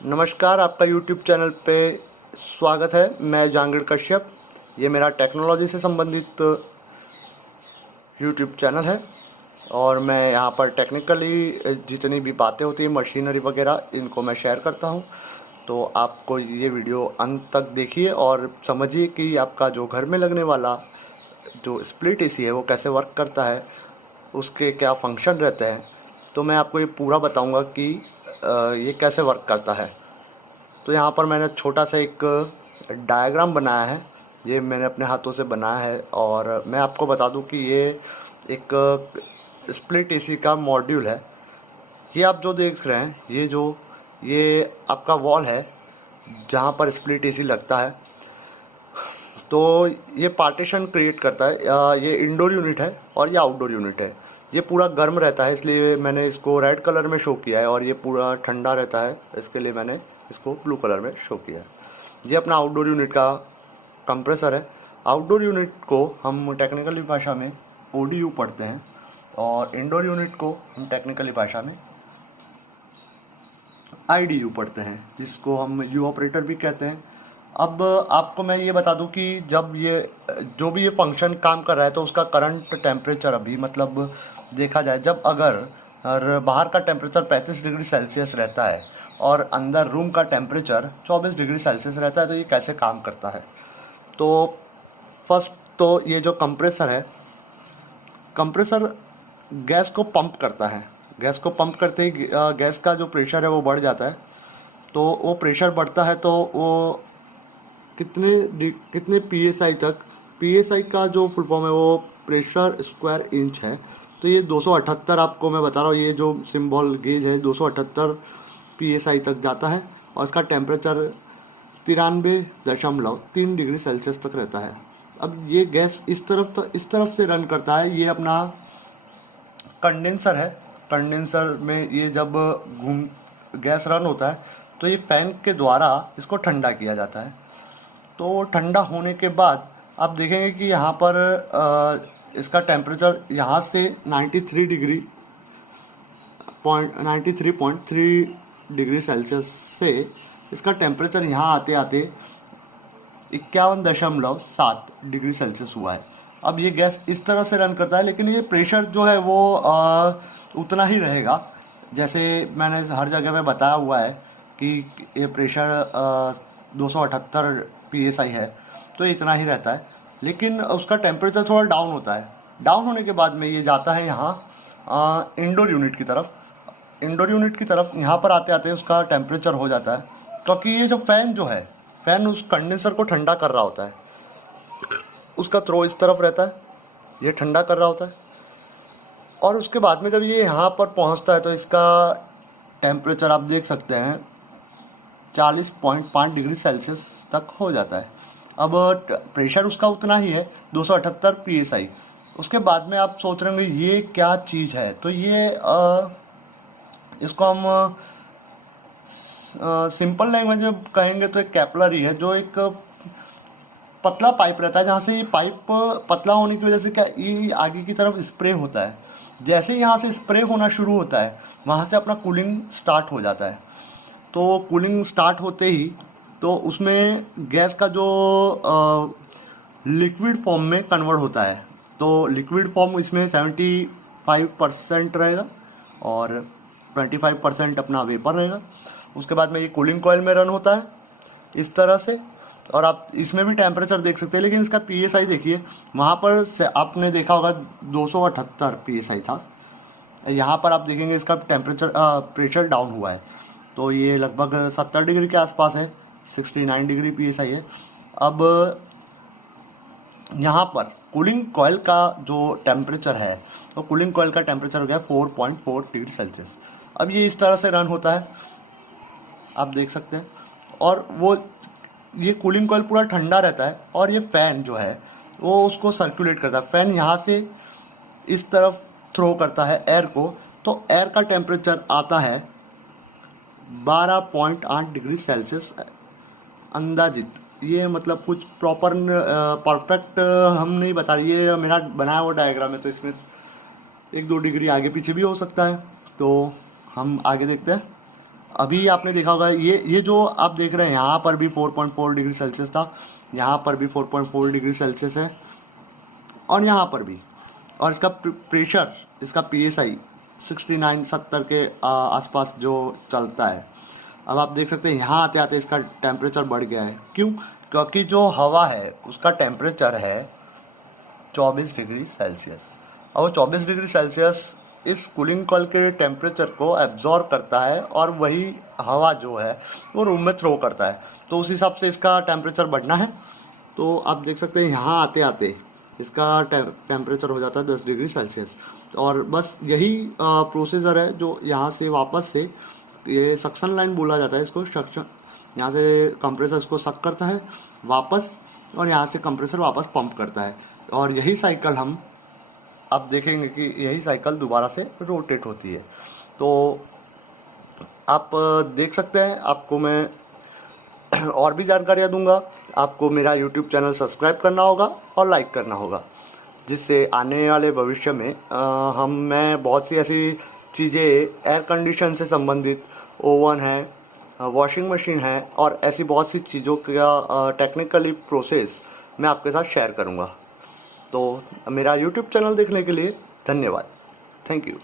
नमस्कार, आपका YouTube channel पे स्वागत है। मैं जहांगीर कश्यप। ये मेरा टेक्नोलॉजी से संबंधित यूट्यूब चैनल है और मैं यहाँ पर टेक्निकली जितनी भी बातें होती हैं, मशीनरी वगैरह, इनको मैं शेयर करता हूँ। तो आपको ये वीडियो अंत तक देखिए और समझिए कि आपका जो घर में लगने वाला जो स्प्लिट एसी है वो कैसे वर्क करता है, उसके क्या फंक्शन रहते हैं। तो मैं आपको ये पूरा बताऊंगा कि ये कैसे वर्क करता है। तो यहाँ पर मैंने छोटा सा एक डायग्राम बनाया है, ये मैंने अपने हाथों से बनाया है। और मैं आपको बता दूं कि ये एक स्प्लिट एसी का मॉड्यूल है। ये आप जो देख रहे हैं, ये आपका वॉल है जहाँ पर स्प्लिट एसी लगता है। तो ये पार्टीशन क्रिएट करता है। ये इंडोर यूनिट है और ये आउटडोर यूनिट है। ये पूरा गर्म रहता है, इसलिए मैंने इसको रेड कलर में शो किया है, और ये पूरा ठंडा रहता है, इसके लिए मैंने इसको ब्लू कलर में शो किया है। ये अपना आउटडोर यूनिट का कंप्रेसर है। आउटडोर यूनिट को हम टेक्निकली भाषा में ओडीयू पढ़ते हैं और इंडोर यूनिट को हम टेक्निकली भाषा में आईडीयू पढ़ते हैं, जिसको हम यू ऑपरेटर भी कहते हैं। अब आपको मैं ये बता दूं कि जब ये जो भी ये फंक्शन काम कर रहा है, तो उसका करंट टेम्परेचर अभी मतलब देखा जाए, जब अगर बाहर का टेम्परेचर 35 डिग्री सेल्सियस रहता है और अंदर रूम का टेम्परेचर 24 डिग्री सेल्सियस रहता है, तो ये कैसे काम करता है। तो फर्स्ट तो ये जो कंप्रेसर गैस को पंप करता है। गैस को पंप करते ही गैस का जो प्रेशर है वो बढ़ जाता है। तो वो प्रेशर बढ़ता है तो वो कितने पीएसआई तक, पीएसआई का जो फुल फॉर्म है वो प्रेशर स्क्वायर इंच है। तो ये 278, आपको मैं बता रहा हूँ, ये जो सिंबल गेज है 278 पीएसआई तक जाता है और इसका टेम्परेचर 93.3 डिग्री सेल्सियस तक रहता है। अब ये गैस इस तरफ से रन करता है। ये अपना कंडेंसर है। कंडेंसर में ये जब गैस रन होता है तो ये फैन के द्वारा इसको ठंडा किया जाता है। तो ठंडा होने के बाद आप देखेंगे कि यहाँ पर इसका टेम्परेचर यहाँ से 93.3 डिग्री सेल्सियस से इसका टेम्परेचर यहाँ आते आते 51.7 डिग्री सेल्सियस हुआ है। अब ये गैस इस तरह से रन करता है, लेकिन ये प्रेशर जो है वो उतना ही रहेगा। जैसे मैंने हर जगह पे बताया हुआ है कि ये प्रेशर 278 पीएसआई है, तो इतना ही रहता है। लेकिन उसका टेम्परेचर थोड़ा डाउन होता है। डाउन होने के बाद में ये जाता है यहाँ इंडोर यूनिट की तरफ। इंडोर यूनिट की तरफ यहाँ पर आते आते उसका टेम्परेचर हो जाता है, क्योंकि ये जो फ़ैन उस कंडेंसर को ठंडा कर रहा होता है। उसका थ्रो इस तरफ रहता है, ये ठंडा कर रहा होता है। और उसके बाद में जब ये यहाँ पर पहुँचता है तो इसका टेम्परेचर आप देख सकते हैं 40.5 डिग्री सेल्सियस तक हो जाता है। अब प्रेशर उसका उतना ही है, 278 पीएसआई। उसके बाद में आप सोच रहे होंगे ये क्या चीज़ है। तो ये इसको हम सिंपल लैंग्वेज में कहेंगे तो एक कैपलरी है, जो एक पतला पाइप रहता है, जहाँ से ये पाइप पतला होने की वजह से क्या ये आगे की तरफ स्प्रे होता है। जैसे यहाँ से स्प्रे होना शुरू होता है, वहाँ से अपना कूलिंग स्टार्ट हो जाता है। तो कूलिंग स्टार्ट होते ही तो उसमें गैस का जो लिक्विड फॉर्म में कन्वर्ट होता है। तो लिक्विड फॉर्म इसमें 75% रहेगा और 25% अपना वेपर रहेगा। उसके बाद में ये कूलिंग कॉइल में रन होता है इस तरह से। और आप इसमें भी टेम्परेचर देख सकते हैं, लेकिन इसका पीएसआई देखिए, वहाँ पर से आपने देखा होगा 278 पीएसआई था। यहाँ पर आप देखेंगे इसका प्रेशर डाउन हुआ है, तो ये लगभग 70 डिग्री के आसपास है, 69 डिग्री पीएसआई है। अब यहाँ पर कूलिंग कॉइल का जो टेम्परेचर है, तो कूलिंग कॉइल का टेम्परेचर हो गया 4.4 डिग्री सेल्सियस। अब ये इस तरह से रन होता है, आप देख सकते हैं। और ये कूलिंग कॉइल पूरा ठंडा रहता है और ये फ़ैन जो है वो उसको सर्कुलेट करता है। फ़ैन यहाँ से इस तरफ थ्रो करता है एयर को, तो एयर का टेम्परेचर आता है 12.8 डिग्री सेल्सियस अंदाजित। ये मतलब कुछ प्रॉपर परफेक्ट हम नहीं बता रही, ये मेरा बनाया हुआ डायग्राम है, तो इसमें 1-2 डिग्री आगे पीछे भी हो सकता है। तो हम आगे देखते हैं। अभी आपने देखा होगा ये जो आप देख रहे हैं यहाँ पर भी 4.4 डिग्री सेल्सियस था, यहाँ पर भी 4.4 डिग्री सेल्सियस है और यहाँ पर भी। और इसका प्रेशर, इसका PSI 69-70 के आसपास जो चलता है। अब आप देख सकते हैं यहाँ आते आते इसका टेम्परेचर बढ़ गया है। क्यों? क्योंकि जो हवा है उसका टेम्परेचर है 24 डिग्री सेल्सियस और वो 24 डिग्री सेल्सियस इस कूलिंग कॉइल के टेम्परेचर को एब्जॉर्ब करता है और वही हवा जो है वो रूम में थ्रो करता है। तो उस हिसाब से इसका टेम्परेचर बढ़ना है। तो आप देख सकते हैं यहाँ आते आते इसका टेम्परेचर हो जाता है 10 डिग्री सेल्सियस। और बस यही प्रोसीजर है जो यहाँ से वापस से, ये सक्शन लाइन बोला जाता है इसको, सक्शन, यहाँ से कंप्रेसर इसको सक करता है वापस और यहाँ से कंप्रेसर वापस पंप करता है। और यही साइकिल हम अब देखेंगे कि यही साइकिल दोबारा से रोटेट होती है। तो आप देख सकते हैं, आपको मैं और भी जानकारियाँ दूंगा। आपको मेरा यूट्यूब चैनल सब्सक्राइब करना होगा और लाइक करना होगा, जिससे आने वाले भविष्य में मैं बहुत सी ऐसी चीज़ें एयर कंडीशन से संबंधित, ओवन है, वॉशिंग मशीन है और ऐसी बहुत सी चीज़ों का टेक्निकली प्रोसेस मैं आपके साथ शेयर करूंगा। तो मेरा यूट्यूब चैनल देखने के लिए धन्यवाद। Thank you.